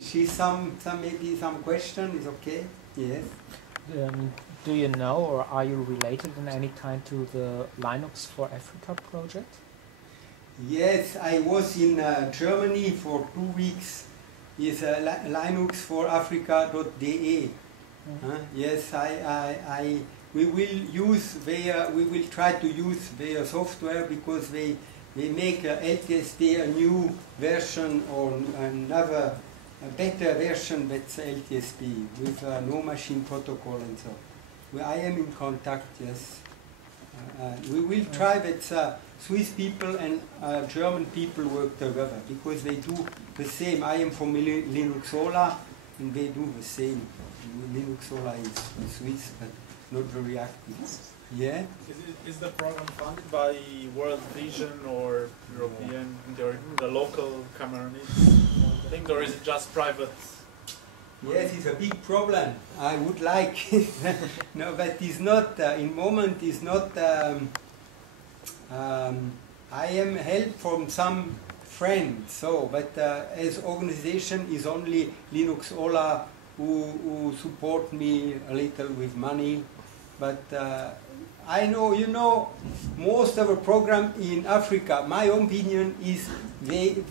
Maybe some question is okay. Yes. Do you know, or are you related in any kind to the Linux for Africa project? Yes, I was in Germany for 2 weeks. It's Linux for Africa.de. Yes, we will try to use their software because they make LTSD a new version or another a better version that's LTSB with no machine protocol and so. I am in contact, yes. We will try that Swiss people and German people work together because they do the same. I am from Linuxola and they do the same. Linuxola is Swiss but not very active. Yeah? Is the program funded by World Vision or European, the local Cameroonese thing, or is it just private? Yes, it's a big problem. I would like it. No, but it's not, in moment it's not, I am help from some friends, so, but as organization is only Linuxola who support me a little with money, but I know, you know, most of the program in Africa, my opinion is the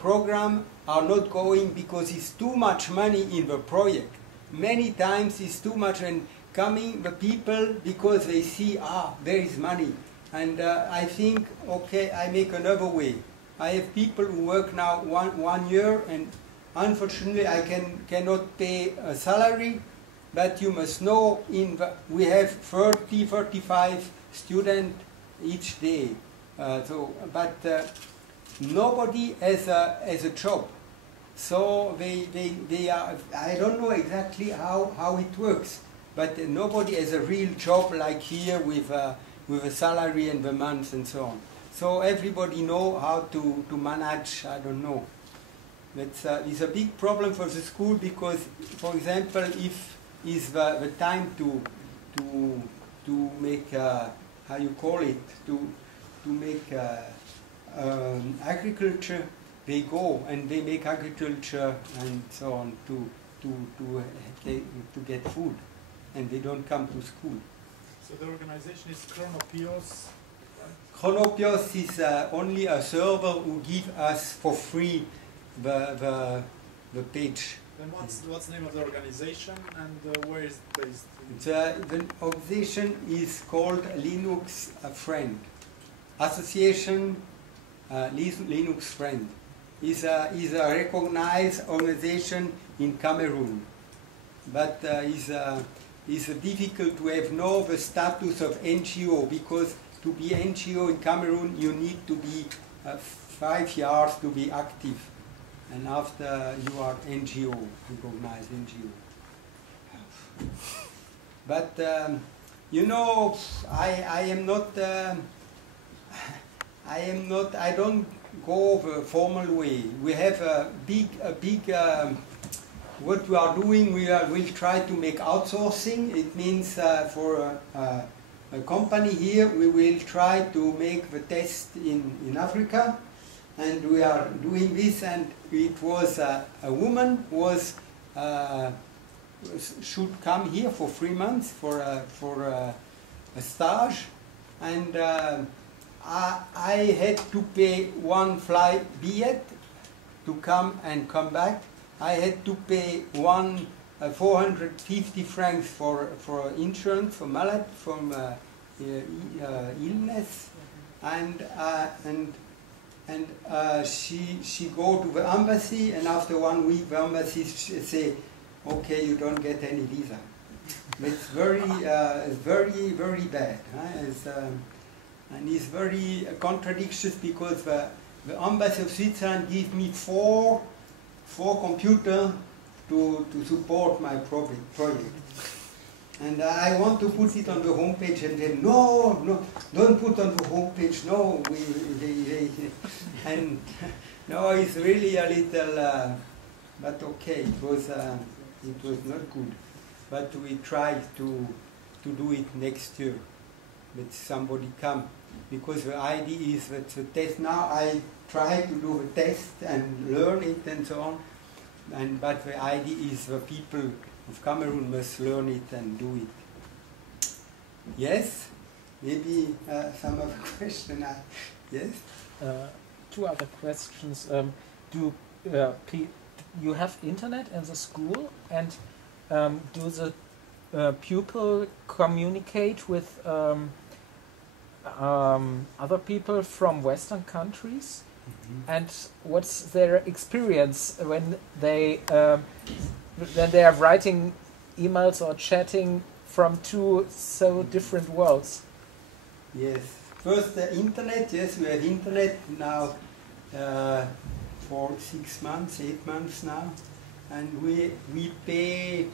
program are not going because it's too much money in the project. Many times it's too much and coming the people because they see, there is money. And I think, okay, I make another way. I have people who work now one year and unfortunately I cannot pay a salary. But you must know, we have 30, 35 students each day. Nobody has a job. So they are, I don't know exactly how it works. But nobody has a real job like here with a salary and the month and so on. So everybody know how to manage, I don't know. It's a big problem for the school because, for example, if is the time to make how you call it to make agriculture, they go and they make agriculture and so on to get food, and they don't come to school. So the organization is Chronopios. Right? Chronopios is only a server who give us for free the page. Then what's the name of the organization and where is it based? The organization is called Linux Friend. Association Linux Friend is a recognized organization in Cameroon, but is difficult to have the status of NGO because to be NGO in Cameroon you need to be 5 years to be active. And after you are NGO, recognized NGO. But you know, I don't go the formal way. We have a big what we are doing, we'll try to make outsourcing. It means for a company here, we will try to make the test in Africa. And we are doing this, and it was a woman should come here for 3 months for a stage, and I had to pay one flight billet to come and come back. I had to pay 450 francs for insurance for malad from illness, and she go to the embassy, and after 1 week the embassy say, okay, you don't get any visa. It's very bad. And it's very contradictions because the embassy of Switzerland give me four computers to support my project. And I want to put it on the homepage, and then no, don't put on the homepage. No, and no, it's really a little, but okay, it was not good. But we tried to do it next year. But somebody come because the idea is that the test. Now I try to do the test and learn it and so on. but the idea is the people of Cameroon must learn it and do it. Yes? Maybe some other question. Yes? Two other questions. Do you have internet in the school, and do the pupil communicate with other people from Western countries? Mm-hmm. And what's their experience when they are writing emails or chatting from two so different worlds? Yes. First, the internet. Yes, we have internet now for 6 months, 8 months now, and we pay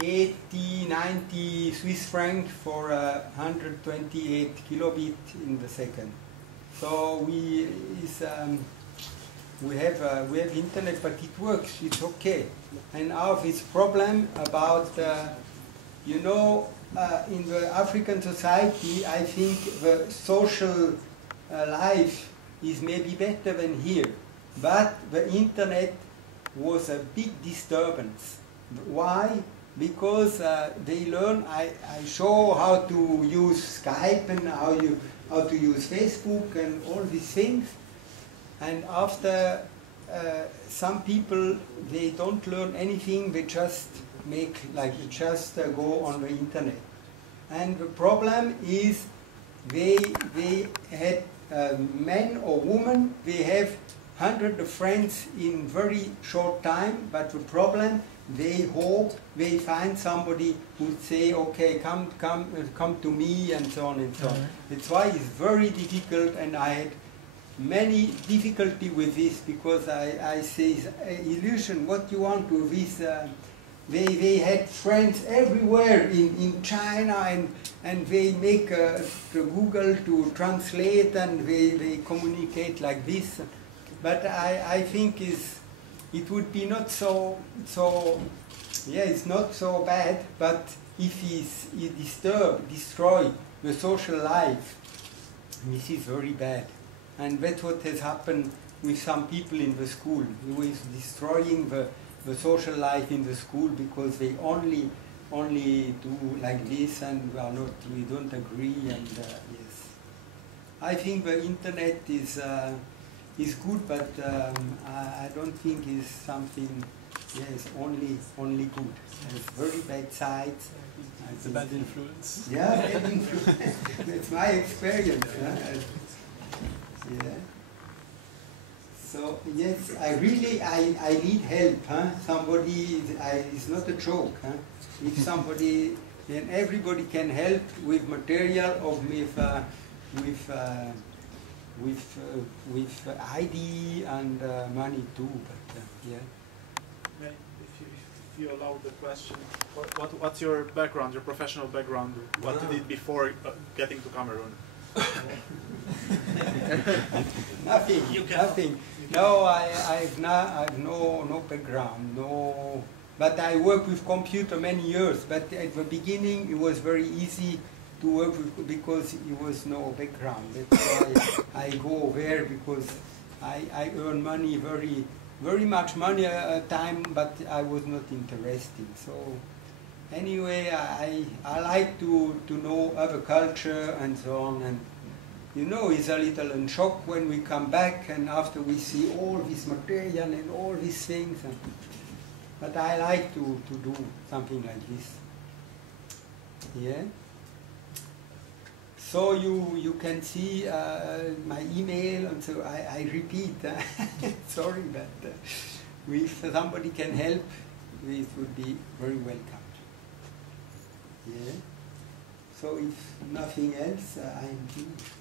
80, 90 Swiss francs for 128 kilobit in the second. So we have internet, but it works. It's okay. And now this problem about in the African society, I think the social life is maybe better than here. But the internet was a big disturbance. Why? Because they learn, I show how to use Skype and how to use Facebook and all these things. And after some people, they don't learn anything, they just go on the internet. And the problem is they had men or women, they have hundreds of friends in very short time, but the problem, they hope they find somebody who would say, okay, come to me, and so on and so on. That's why it's very difficult, and I had many difficulty with this, because I say, illusion, what you want with this? They had friends everywhere in China, and they make Google to translate, and they communicate like this. But I think it would be not it's not so bad, but if he destroy the social life, this is very bad. And that's what has happened with some people in the school. He was destroying the social life in the school because they only do like this, and we don't agree. And yes, I think the internet is good, but I don't think it's something. Yes, only good. There's very bad sides. It's a bad influence. Yeah, bad influence. That's my experience. Yeah. So yes, I need help. Somebody, it's not a joke. If somebody, then everybody can help with material or with ID and money too. But yeah. If you allow the question, what's your background, your professional background? What you did before getting to Cameroon? Nothing. No, I've no background. No, but I worked with computer many years. But at the beginning, it was very easy to work with because it was no background. That's why I go there, because I earn money, very much money at a time, but I was not interested. So anyway, I like to know other culture and so on. And it's a little in shock when we come back and after we see all this material and all these things. But I like to do something like this. Yeah. So you can see my email, and so I repeat. Sorry, but if somebody can help, it would be very welcome. Yeah. So if nothing else, I'm finished.